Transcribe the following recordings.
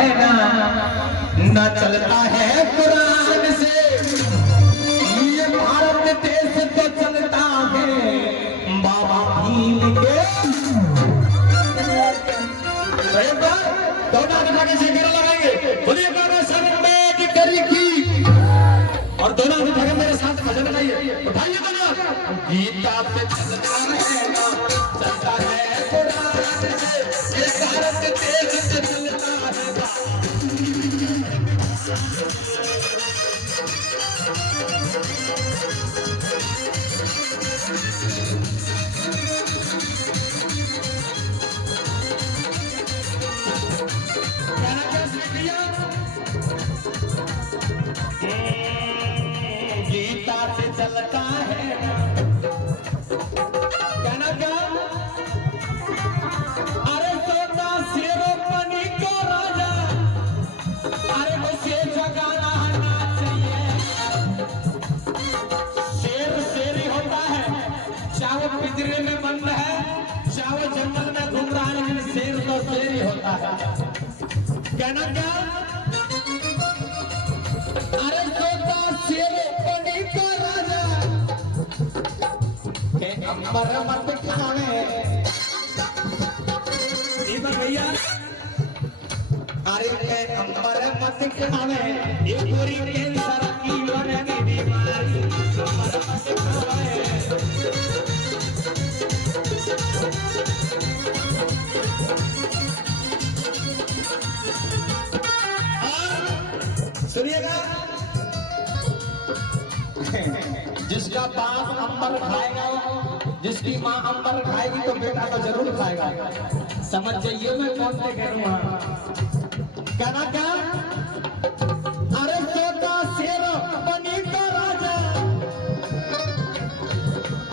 है ना चलता है कुरान से। ये भारत देश तो चलता है बाबा भीम के। दोनों दिखा से घेरा लगाएंगे, बोलिए बाबा साहब की करी की। और दोनों दिखा के मेरे साथ भजन गाइए, उठाइए दोनों। गीता पे चलता है ना चलता है कुरान से। ये भारत देश से चलता है गीता से चलता है कहना क्या। अरे सोता शेरों पनी को राजा, अरे उसे जगाना ना चाहिए। शेर शेर ही होता है, चाहे वो पिंजरे में बंद है, चाहे वो जंगल में घूम रहा है, लेकिन शेर तो शेर ही होता है। कहना क्या। अरे सोता शेरों पनी को राजा के अंबर मत खावे। भैया अरे के अंबर मत खावे, ये पूरी कैंसर की वरगी बीमारी अंबर मत खावे। सुनिएगा, जिसका बाप अंबर खाएगा, जिसकी माँ अंबर खाएगी तो बेटा तो जरूर खाएगा। समझ जाइए मैं कौन से कह रहा हूँ। कहना क्या। अरे सोता शेर बनी का राजा।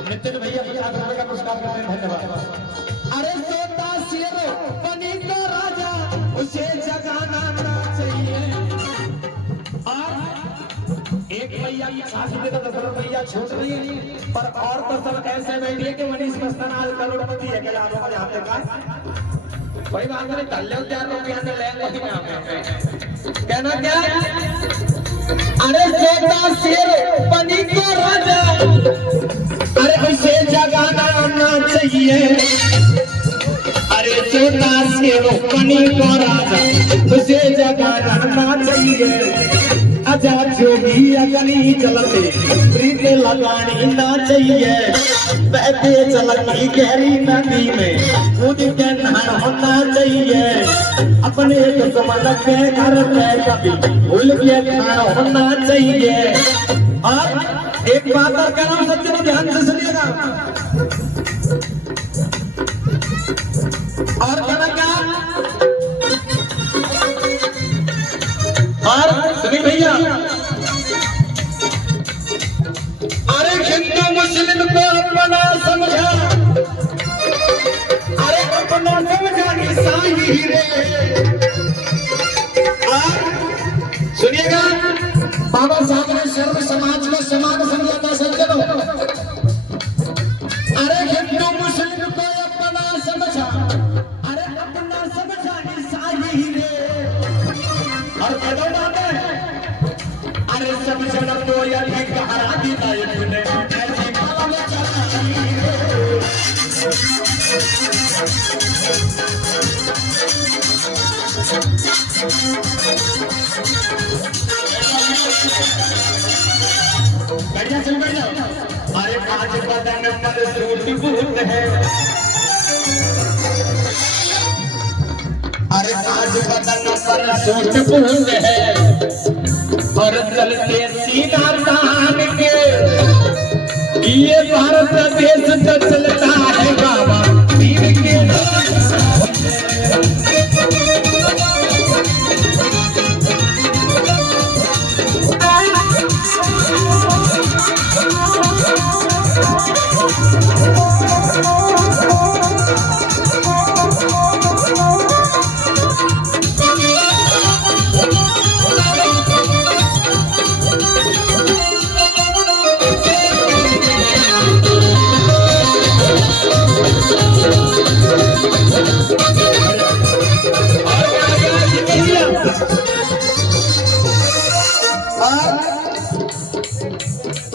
नितिन भैया 50 रुपए का पुरस्कार करते हैं, धन्यवाद। अरे सोता शेर बनी का राजा, उसे जगाना ना चाहिए। और एक भैया की शादी में तो 10 रुपया छूट नहीं है, पर और तो सब ऐसे बैठिए कि मनीष मस्ताना आज करोड़पति है। क्या आपको यहाँ पे का भाई बात करें कल्याण 4 रुपया से लेंगे यहाँ पे। कहना क्या। अरे सोता शेर बनी को राजा, अरे उसे जगाना ना चाहिए। अरे सोता शेर बनी को राजा, उसे जगाना ना चाहिए। आजा जोगी अगली चलते प्रीत लगानी ना चाहिए। बहते चलती गहरी नदी में कूद के नहाना चाहिए। अपने दुश्मन के घर पे कभी भूल के खाना होना चाहिए। और एक बात और कह रहा हूँ, सच्चे ध्यान से सुनिएगा। और कहना क्या। और सुनिए भैया, अरे हिंदू मुस्लिम को अपना समझा, अरे अपना समझा ईसाई रे। सुनिएगा, बाबा साहब ने सर्व समाज को समान समझा था सज्जनों। अरे हिंदू मुस्लिम को अपना समझा, अरे अपना समझा ईसाई रे। और कदम आते अरे समझना तो यही कहा दीदा तूने ऐसी मालूम चलाई रे। बढ़िया चल बढ़िया। अरे आज बदन पर सूट बूट है, अरे आज बदन पर सूट बूट है, और चलते सीधा तान के। ये भारत देश तो चलता है बाबा भीम के।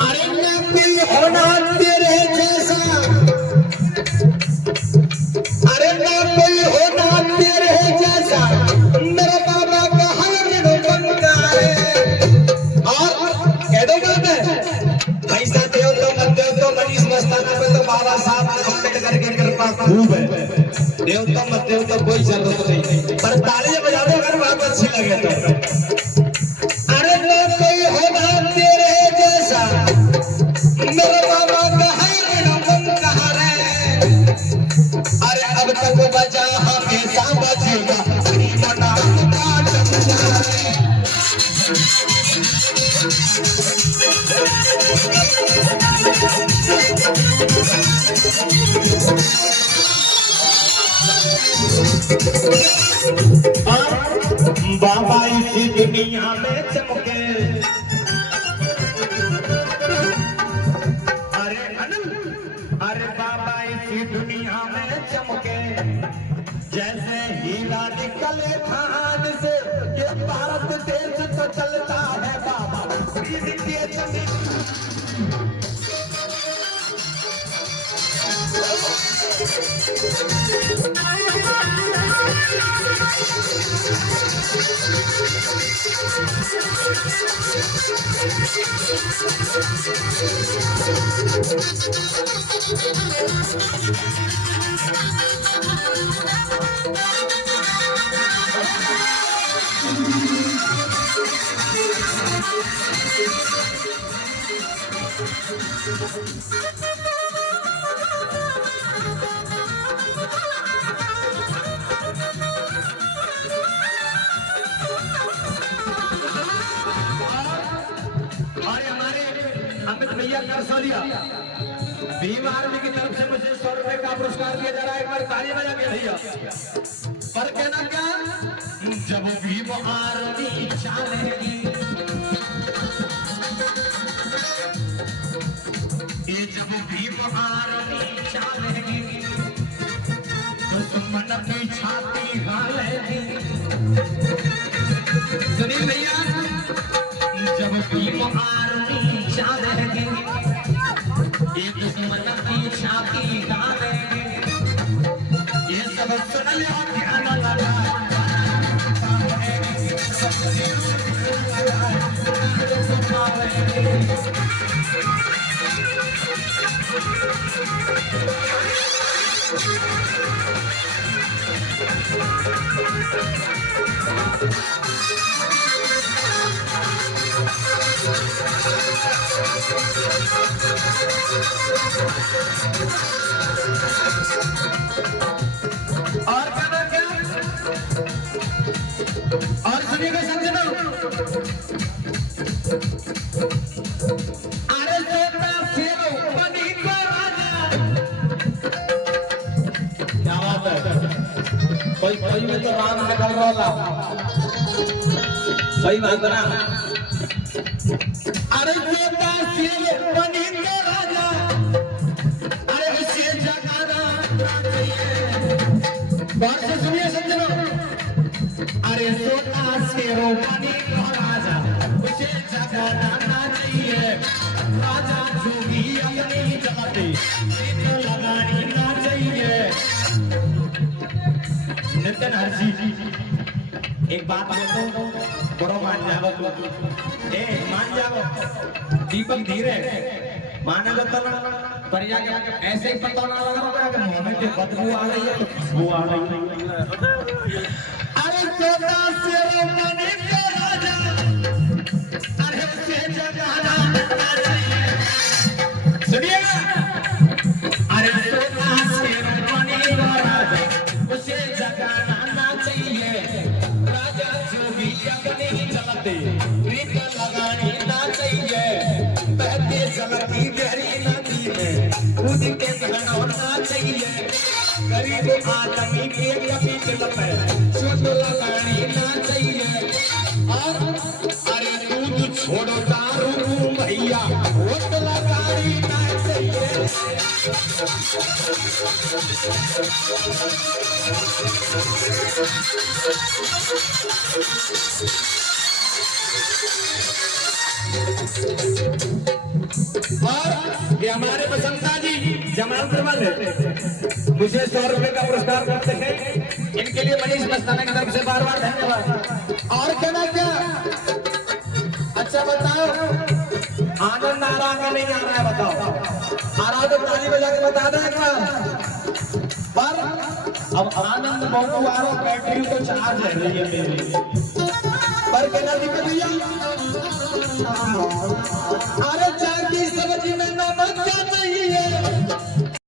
अरे मैं कोई होना तेरे जैसा, अरे मैं कोई होना तेरे जैसा, मेरा बाबा का हर बनता है। और कह दो पैसा दो तो मत दो तो मनीष मस्ताना पे तो बाबा साहब अम्बेडकर की कृपा खूब है। देव तो मत देव तो कोई जरूरत नहीं, पर तालियां बजा दो अगर बात अच्छी लगे तो। अरे मैं कोई होना तेरे जैसा, मेरे बाबा का है बनता है। अरे अब तक बचा हमेशा बचेगा, मना काट जाए। बाबा इसी दुनिया में चमके, अरे बाबा इसी दुनिया में चमके, जैसे हीरा निकले खान से, ये भारत देश तो चलता है बाबा इनके जमीन। अमित भैया करसौलिया भीम आर्मी की तरफ से मुझे 100 रुपए का पुरस्कार दिया जा रहा है। एक बार ताली बजा के भैया। पर कहना क्या, जब भीम आर्मी चलेगी, ये जब भीम आर्मी चलेगी, दुश्मन की छाती हालेगी। सुनील भैया, जब भीम आर्मी चलेगी, ये दुश्मन की छाती हालेगी। ये सब सुन लिया, ध्यान लगा। और कहना क्या, और सुनिएगा सज्जनों, अरे सोता शेरो बनी का राजा। क्या बात है, कोई में तो नाम निकल रहा, सही बात बना। अरे सोता शेरो बनी का राजा, अरे उसे जगाना चाहिए। बात से सुनिए सज्जनों, अरे सोता शेरो बनी का राजा, उसे जगाना चाहिए। राजा जो भी अपनी जगह लगानी ना चाहिए। नितिन हर्षी एक बात बोलता हूँ, बड़ो मान जाओ, मान जाओ। दीपक धीरे मानेगा तो ना, पर ऐसे ही पता ना लगा कि मुंह में बदबू आ रही है तो खुशबू आ रही है। अरे सोता शेरो बनी का राजा, अरे उसे जगाना चाहिए। सुनिएगा, अरे सोता शेरो बनी का राजा, उसे जगाना ना चाहिए। राजा जो भी अपनी चलते रीत लगानी ना चाहिए। बहते चलती गहरी नदी में कूद के नहाना चाहिए। गरीब आदमी के कभी दिल पे चोट लगानी ना चाहिए। और अरे दूध छोड़ो दारू भैया, वोट लगानी ना चाहिए। और ये हमारे बसंता जी जमालपुर वाले मुझे 100 रुपए का पुरस्कार करते हैं। इनके लिए मनीष मस्ताना की तरफ से बार बार धन्यवाद। और कहना क्या, अच्छा बताओ, आनंद आ रहा है नहीं आ रहा है बताओ? आ रहा तो ताली बजा के बता दो एक बार। पर अब आनंद बहुत आ रहा, बैटरी को चार्ज है मेरी पर कहना दिक्कत भैया। अरे चार की सब्जी में नमक